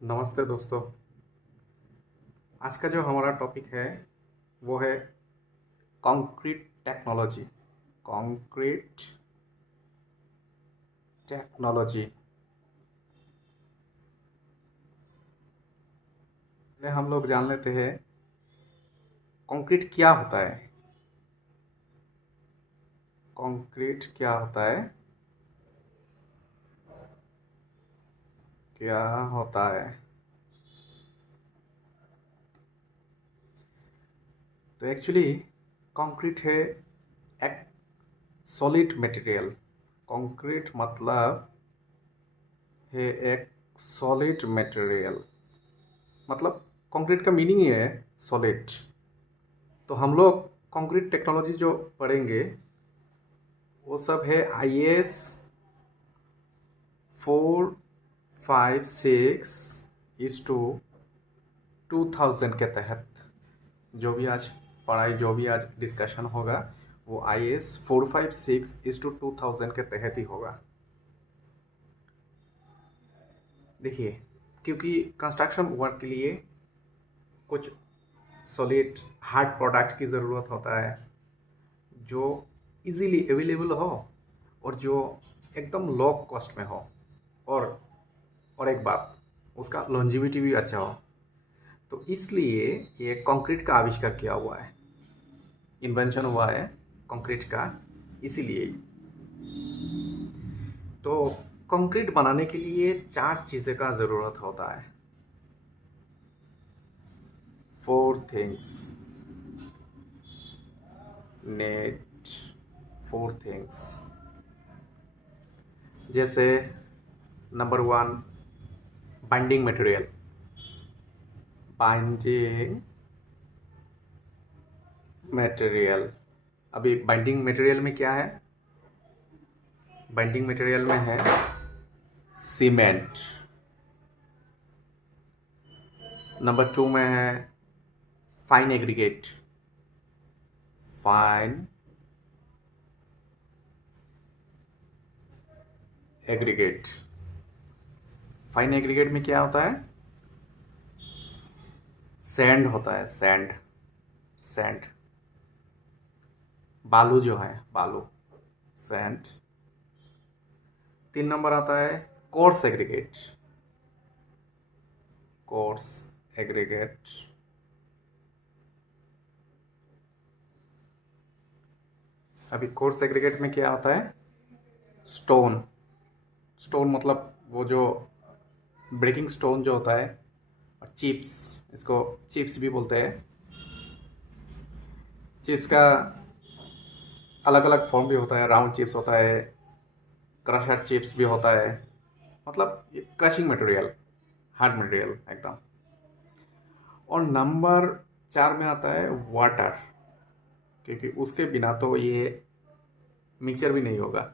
नमस्ते दोस्तों। आज का जो हमारा टॉपिक है वो है कंक्रीट टेक्नोलॉजी। कंक्रीट टेक्नोलॉजी में हम लोग जान लेते हैं कंक्रीट क्या होता है। कंक्रीट क्या होता है, क्या होता है। तो एक्चुअली कंक्रीट है एक सॉलिड मटेरियल। कंक्रीट मतलब है एक सॉलिड मटेरियल। मतलब कंक्रीट का मीनिंग ही है सॉलिड। तो हम लोग कंक्रीट टेक्नोलॉजी जो पढ़ेंगे वो सब है IAS 456/2000 के तहत। जो भी आज पढ़ाई, जो भी आज डिस्कशन होगा वो IAS 456/2000 के तहत ही होगा। देखिए, क्योंकि कंस्ट्रक्शन वर्क के लिए कुछ सॉलिड हार्ड प्रोडक्ट की ज़रूरत होता है जो इजीली अवेलेबल हो और जो एकदम लो कॉस्ट में हो, और एक बात, उसका लॉन्जिविटी भी अच्छा हो। तो इसलिए ये कंक्रीट का आविष्कार किया हुआ है, इन्वेंशन हुआ है कंक्रीट का, इसीलिए। तो कंक्रीट बनाने के लिए 4 चीज़ें का ज़रूरत होता है। 4 थिंग्स नेट 4 थिंग्स। जैसे number 1, binding material. Binding material. अभी बाइंडिंग मटेरियल में क्या है? बाइंडिंग मटेरियल में है सीमेंट। नंबर 2 में है fine aggregate. Fine aggregate. Fine aggregate में क्या होता है? सैंड होता है, सैंड। सैंड, बालू जो है, बालू, सैंड। 3 नंबर आता है कोर्स एग्रीगेट। Coarse aggregate. अभी कोर्स एग्रीगेट में क्या होता है? स्टोन। स्टोन मतलब वो जो ब्रेकिंग स्टोन जो होता है, और चिप्स, इसको चिप्स भी बोलते हैं। चिप्स का अलग अलग फॉर्म भी होता है, राउंड चिप्स होता है, क्रशर चिप्स भी होता है। मतलब क्रशिंग मटेरियल, हार्ड मटेरियल एकदम। और नंबर 4 में आता है वाटर, क्योंकि उसके बिना तो ये मिक्सचर भी नहीं होगा।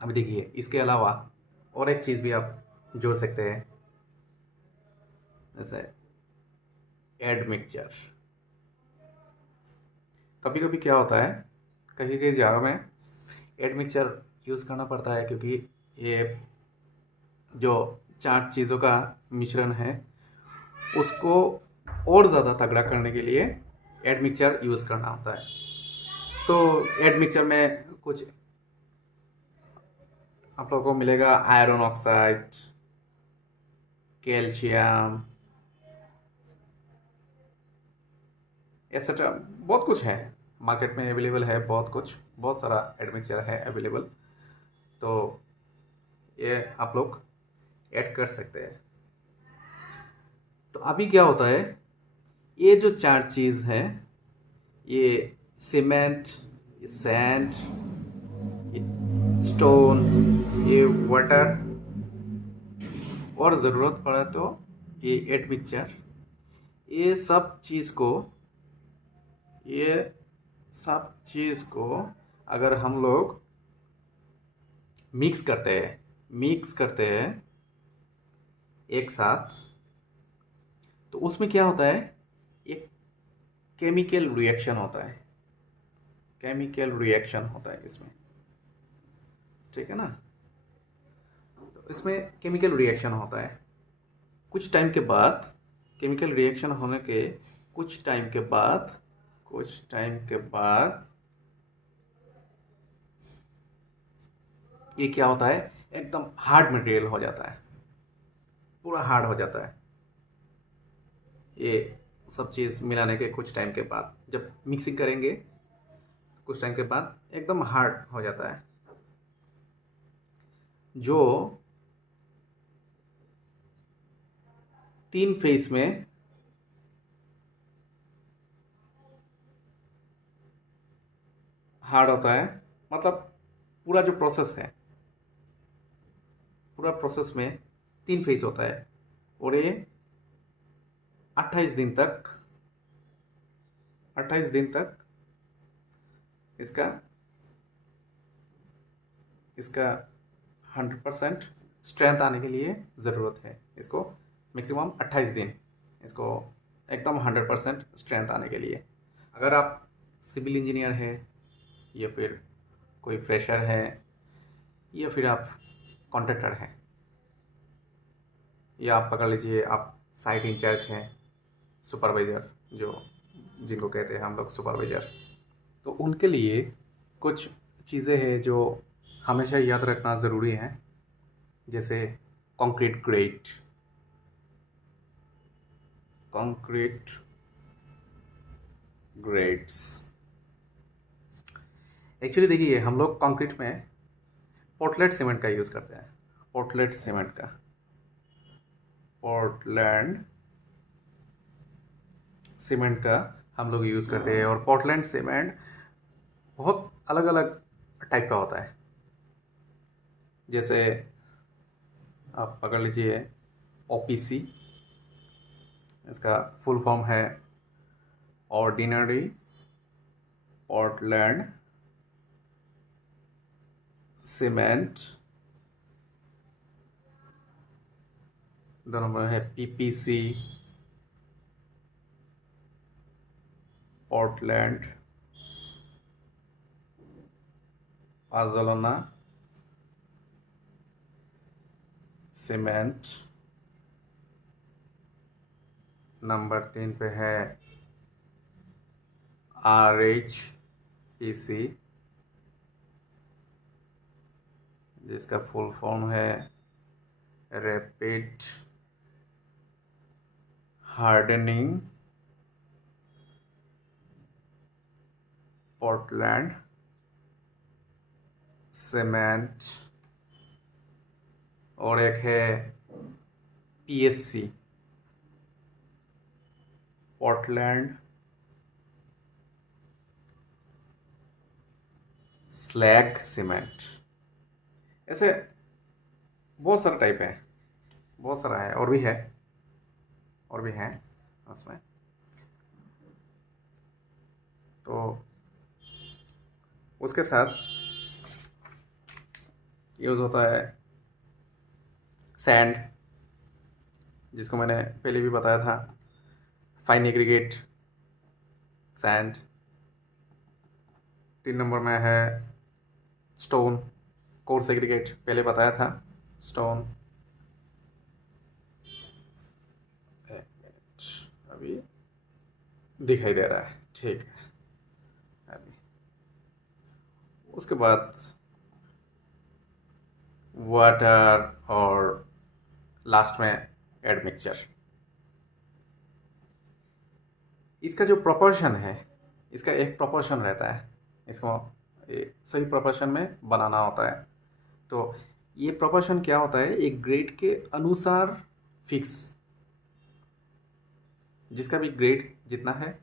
अभी देखिए, इसके अलावा और एक चीज़ भी आप जोड़ सकते हैं, जैसे एड मिक्सचर। कभी कभी क्या होता है, कहीं कहीं जगह में एड मिक्सचर यूज़ करना पड़ता है, क्योंकि ये जो 4 चीज़ों का मिश्रण है उसको और ज़्यादा तगड़ा करने के लिए एड मिक्सचर यूज़ करना होता है। तो एड मिक्सचर में कुछ आप लोगों को मिलेगा, आयरन ऑक्साइड, कैल्शियम, एक्सेट्रा। बहुत कुछ है, मार्केट में अवेलेबल है, बहुत कुछ, बहुत सारा एड मिक्सचर है अवेलेबल। तो ये आप लोग ऐड कर सकते हैं। तो अभी क्या होता है, ये जो 4 चीज़ है, ये सीमेंट, ये सैंड, ये स्टोन, ये वाटर, और ज़रूरत पड़ा तो ये एड मिक्सचर, ये सब चीज़ को, ये सब चीज़ को अगर हम लोग मिक्स करते हैं एक साथ, तो उसमें क्या होता है, एक केमिकल रिएक्शन होता है। केमिकल रिएक्शन होता है इसमें, ठीक है ना? तो इसमें केमिकल रिएक्शन होता है। कुछ टाइम के बाद, केमिकल रिएक्शन होने के कुछ टाइम के बाद ये क्या होता है, एकदम हार्ड मटेरियल हो जाता है, पूरा हार्ड हो जाता है। ये सब चीज़ मिलाने के कुछ टाइम के बाद, जब मिक्सिंग करेंगे कुछ टाइम के बाद एकदम हार्ड हो जाता है। जो 3 फेज में हार्ड होता है, मतलब पूरा जो प्रोसेस है, पूरा प्रोसेस में 3 फेज होता है, और ये 28 दिन तक इसका इसका 100% स्ट्रेंथ आने के लिए ज़रूरत है। इसको मैक्सिमम 28 दिन, इसको एकदम 100% स्ट्रेंथ आने के लिए। अगर आप सिविल इंजीनियर है, या फिर कोई फ्रेशर है, या फिर आप कॉन्ट्रैक्टर हैं, या आप पकड़ लीजिए आप साइट इंचार्ज हैं, सुपरवाइज़र जो जिनको कहते हैं हम लोग सुपरवाइज़र, तो उनके लिए कुछ चीज़ें हैं जो हमेशा याद रखना ज़रूरी है। जैसे कंक्रीट ग्रेड्स। एक्चुअली देखिए, हम लोग कंक्रीट में पोर्टलैंड सीमेंट का यूज़ करते हैं। पोर्टलैंड सीमेंट का हम लोग यूज़ करते हैं, और पोर्टलैंड सीमेंट बहुत अलग अलग टाइप का होता है। जैसे आप पकड़ लीजिए OPC, इसका फुल फॉर्म है ऑर्डिनरी पोर्टलैंड सीमेंट। दो नंबर है PPC, पोर्टलैंड पाज़ोलाना सीमेंट। नंबर 3 पे है RHPC, जिसका फुल फॉर्म है रैपिड हार्डनिंग पोर्टलैंड सीमेंट। और एक है PSC, पोर्टलैंड स्लैग सीमेंट। ऐसे बहुत सारा टाइप है, बहुत सारा है, और भी है उसमें। तो उसके साथ यूज़ होता है सैंड, जिसको मैंने पहले भी बताया था, फाइन एग्रीगेट सैंड। 3 नंबर में है स्टोन, कोर्स एग्रीगेट, पहले बताया था स्टोन। अभी दिखाई दे रहा है, ठीक है। अभी उसके बाद वाटर, और लास्ट में एडमिक्सचर। इसका जो प्रोपोर्शन है, इसका एक प्रोपोर्शन रहता है, इसको सही प्रोपोर्शन में बनाना होता है। तो ये प्रोपोर्शन क्या होता है, एक ग्रेड के अनुसार फिक्स, जिसका भी ग्रेड जितना है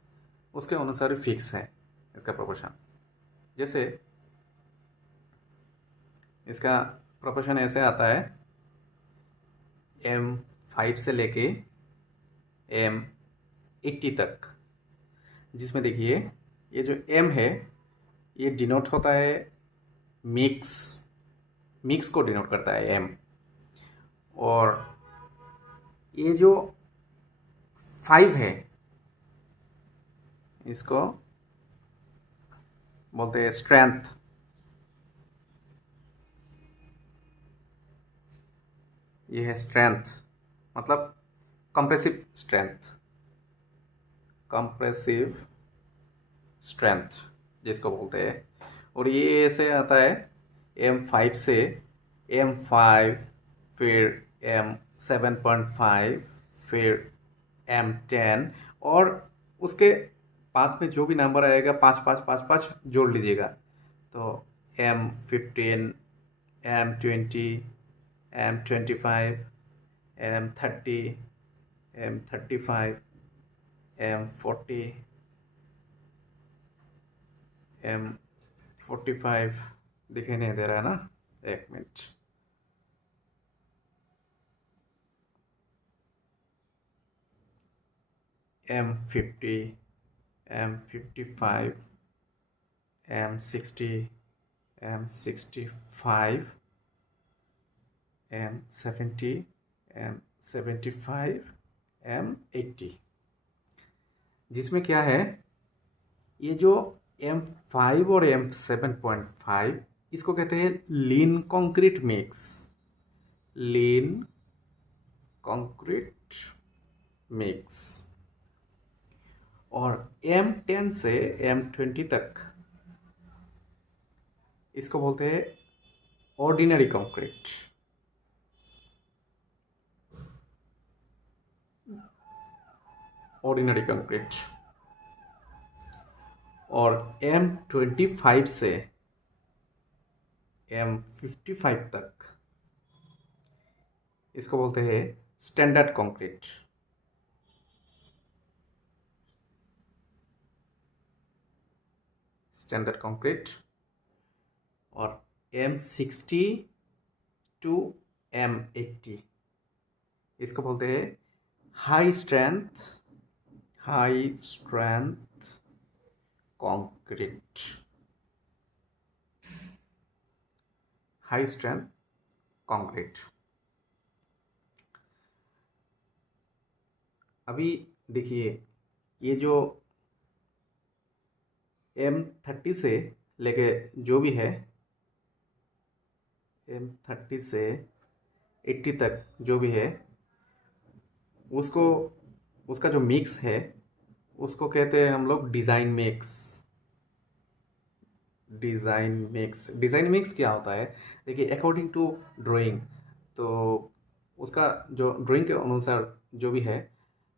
उसके अनुसार फिक्स है इसका प्रोपोर्शन। जैसे इसका प्रोपोर्शन ऐसे आता है M5 से लेके M80 तक, जिसमें देखिए ये जो M है ये डिनोट होता है मिक्स को डिनोट करता है M। और ये जो 5 है इसको बोलते हैं स्ट्रेंथ। ये है स्ट्रेंथ, मतलब कंप्रेसिव स्ट्रेंथ, कंप्रेसिव स्ट्रेंथ जिसको बोलते हैं। और ये ऐसे आता है M5 से M5, फिर M7.5, फिर M10, और उसके बाद में जो भी नंबर आएगा 5 5 5 5 जोड़ लीजिएगा। तो M15, M20, M25, M30, M35, M40, M45, दिखाई नहीं दे रहा है ना, एक minute. M50, M55, M60, M65, M70, M75, M80, जिसमें क्या है, ये जो M5 और M7.5 इसको कहते हैं लीन कंक्रीट मिक्स, लीन कंक्रीट मिक्स। और M10 से M20 तक इसको बोलते हैं ऑर्डिनरी कंक्रीट, ऑर्डिनरी कंक्रीट। और M25 से M55 तक इसको बोलते हैं स्टैंडर्ड कंक्रीट, स्टैंडर्ड कंक्रीट। और M60 टू M80 इसको बोलते हैं high strength, high strength concrete, high strength concrete. अभी देखिए, ये जो M30 से लेके जो भी है, M30 से 80 तक जो भी है, उसको, उसका जो मिक्स है उसको कहते हैं हम लोग design mix. Design mix, design mix क्या होता है, देखिए अकॉर्डिंग टू ड्राइंग, तो उसका जो ड्राइंग के अनुसार जो भी है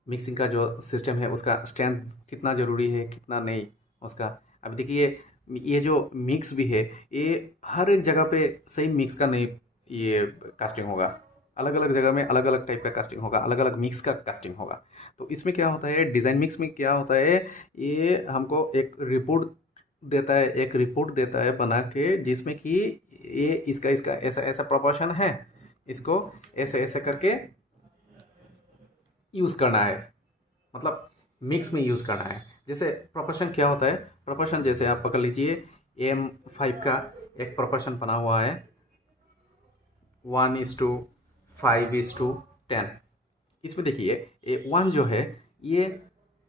मिक्सिंग का जो सिस्टम है, उसका स्ट्रेंथ कितना ज़रूरी है कितना नहीं उसका। अभी देखिए ये जो मिक्स भी है, ये हर एक जगह पे सेम मिक्स का नहीं ये कास्टिंग होगा, अलग अलग जगह में अलग अलग टाइप का कास्टिंग होगा, अलग अलग मिक्स का कास्टिंग होगा। तो इसमें क्या होता है, डिज़ाइन मिक्स में क्या होता है, ये हमको एक रिपोर्ट देता है, एक रिपोर्ट देता है बना के, जिसमें कि ये इसका इसका ऐसा ऐसा प्रोपोर्शन है, इसको ऐसे ऐसे करके यूज़ करना है, मतलब मिक्स में यूज़ करना है। जैसे प्रोपोर्शन क्या होता है, प्रोपोर्शन जैसे आप पकड़ लीजिए M5 का एक प्रोपोर्शन बना हुआ है 1:5:10। इसमें देखिए ये 1 जो है ये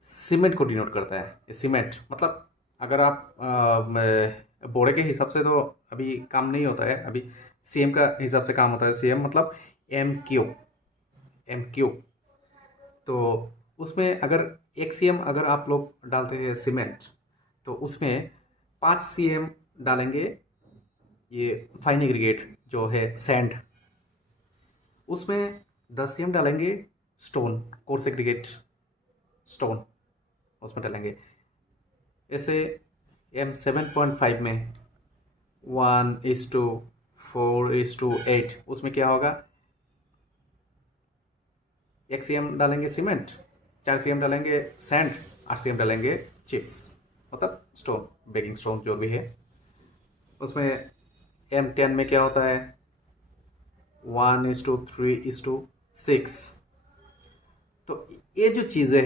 सीमेंट को डिनोट करता है। ये सीमेंट मतलब अगर आप बोरे के हिसाब से तो अभी काम नहीं होता है, अभी सीएम का हिसाब से काम होता है। सीएम मतलब एम क्यू। तो उसमें अगर 1 cm अगर आप लोग डालते हैं सीमेंट, तो उसमें 5 cm डालेंगे ये फाइन एग्रीगेट जो है सैंड, उसमें 10 cm डालेंगे स्टोन, कोर्स एग्रीगेट स्टोन उसमें डालेंगे। ऐसे M7.5 में 1:4:8 उसमें क्या होगा, 1 cm डालेंगे सीमेंट, 4 cm डालेंगे सैंड, 8 cm डालेंगे चिप्स मतलब स्टोन, बेकिंग स्टोन जो भी है। उसमें M10 में क्या होता है 1:3:6। तो ये जो चीज़ें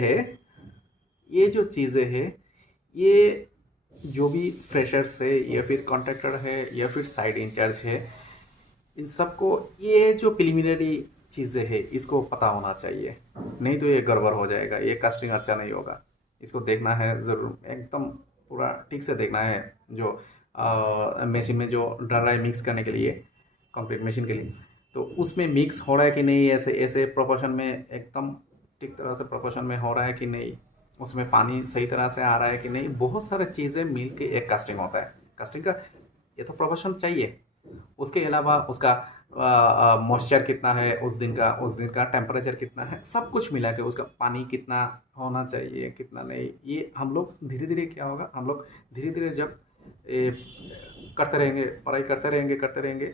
हैं ये जो भी फ्रेशर्स है या फिर कॉन्ट्रैक्टर है या फिर साइट इंचार्ज है, इन सबको ये जो प्रिलिमिनरी चीज़ें हैं इसको पता होना चाहिए, नहीं तो ये गड़बड़ हो जाएगा, ये कास्टिंग अच्छा नहीं होगा। इसको देखना है ज़रूर, एकदम पूरा ठीक से देखना है। जो मशीन में जो डाल रहा है मिक्स करने के लिए, कंक्रीट मशीन के लिए, तो उसमें मिक्स हो रहा है कि नहीं, ऐसे ऐसे प्रोपोर्शन में एकदम ठीक तरह से प्रोपोर्शन में हो रहा है कि नहीं, उसमें पानी सही तरह से आ रहा है कि नहीं, बहुत सारी चीज़ें मिल के एक कास्टिंग होता है। कास्टिंग का ये तो प्रोपोर्शन चाहिए, उसके अलावा उसका मॉइस्चर कितना है उस दिन का टेम्परेचर कितना है, सब कुछ मिला के उसका पानी कितना होना चाहिए कितना नहीं, ये हम लोग धीरे धीरे क्या होगा, हम लोग धीरे धीरे जब करते रहेंगे, पढ़ाई करते रहेंगे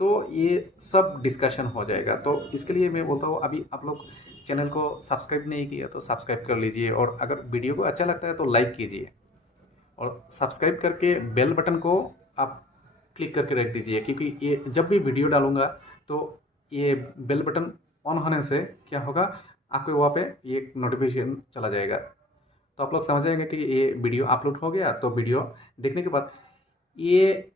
तो ये सब डिस्कशन हो जाएगा। तो इसके लिए मैं बोलता हूँ, अभी आप लोग चैनल को सब्सक्राइब नहीं किया तो सब्सक्राइब कर लीजिए, और अगर वीडियो को अच्छा लगता है तो लाइक कीजिए, और सब्सक्राइब करके बेल बटन को आप क्लिक करके रख दीजिए, क्योंकि ये जब भी वीडियो डालूंगा तो ये बेल बटन ऑन होने से क्या होगा, आपके वहाँ पे ये नोटिफिकेशन चला जाएगा। तो आप लोग समझ जाएंगे कि ये वीडियो अपलोड हो गया। तो वीडियो देखने के बाद, ये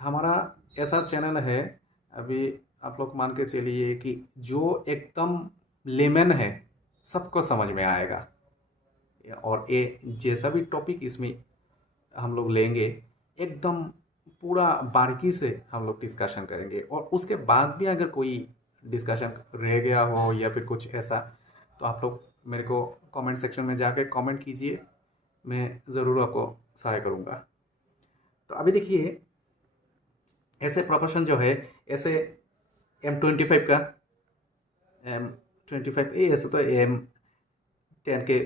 हमारा ऐसा चैनल है, अभी आप लोग मान के चलिए कि जो एकदम लेमन है, सबको समझ में आएगा, और ये जैसा भी टॉपिक इसमें हम लोग लेंगे, एकदम पूरा बारीकी से हम लोग डिस्कशन करेंगे। और उसके बाद भी अगर कोई डिस्कशन रह गया हो या फिर कुछ ऐसा, तो आप लोग मेरे को कमेंट सेक्शन में जाके कमेंट कीजिए, मैं ज़रूर आपको सहाय करूँगा। तो अभी देखिए, ऐसे प्रोपोर्शन जो है, ऐसे M25 का, M25 ये ऐसे तो M10 के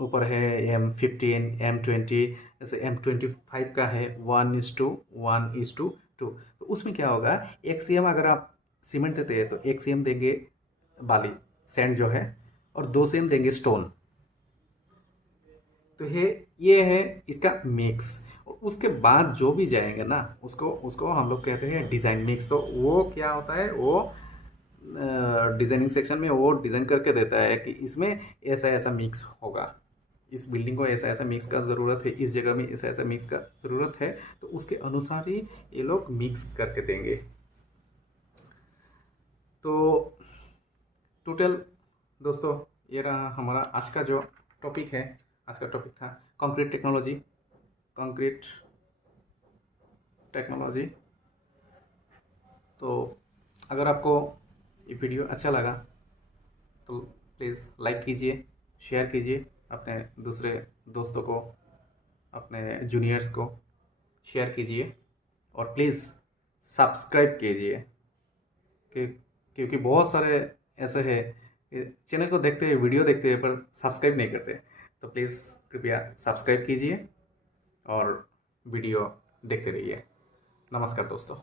ऊपर है, M15, M20, जैसे M25 का है 1:1:2। तो उसमें क्या होगा, 1 cm अगर आप सीमेंट देते हैं तो 1 cm देंगे बाली, सैंड जो है, और 2 cm देंगे स्टोन। तो ये है इसका मिक्स। और उसके बाद जो भी जाएंगे ना, उसको उसको हम लोग कहते हैं डिज़ाइन मिक्स। तो वो क्या होता है, वो डिज़ाइनिंग सेक्शन में वो डिज़ाइन करके देता है कि इसमें ऐसा ऐसा मिक्स होगा, इस बिल्डिंग को ऐसा ऐसा मिक्स का ज़रूरत है, इस जगह में ऐसा ऐसा मिक्स का ज़रूरत है, तो उसके अनुसार ही ये लोग मिक्स करके देंगे। तो टोटल दोस्तों, ये रहा हमारा आज का जो टॉपिक है। आज का टॉपिक था कंक्रीट टेक्नोलॉजी। Concrete technology. तो अगर आपको ये वीडियो अच्छा लगा तो प्लीज़ लाइक कीजिए, शेयर कीजिए अपने दूसरे दोस्तों को, अपने जूनियर्स को शेयर कीजिए, और प्लीज़ सब्सक्राइब कीजिए, क्योंकि बहुत सारे ऐसे हैं चैनल को देखते हैं, वीडियो देखते हैं, पर सब्सक्राइब नहीं करते। तो प्लीज़ कृपया सब्सक्राइब कीजिए और वीडियो देखते रहिए। नमस्कार दोस्तों।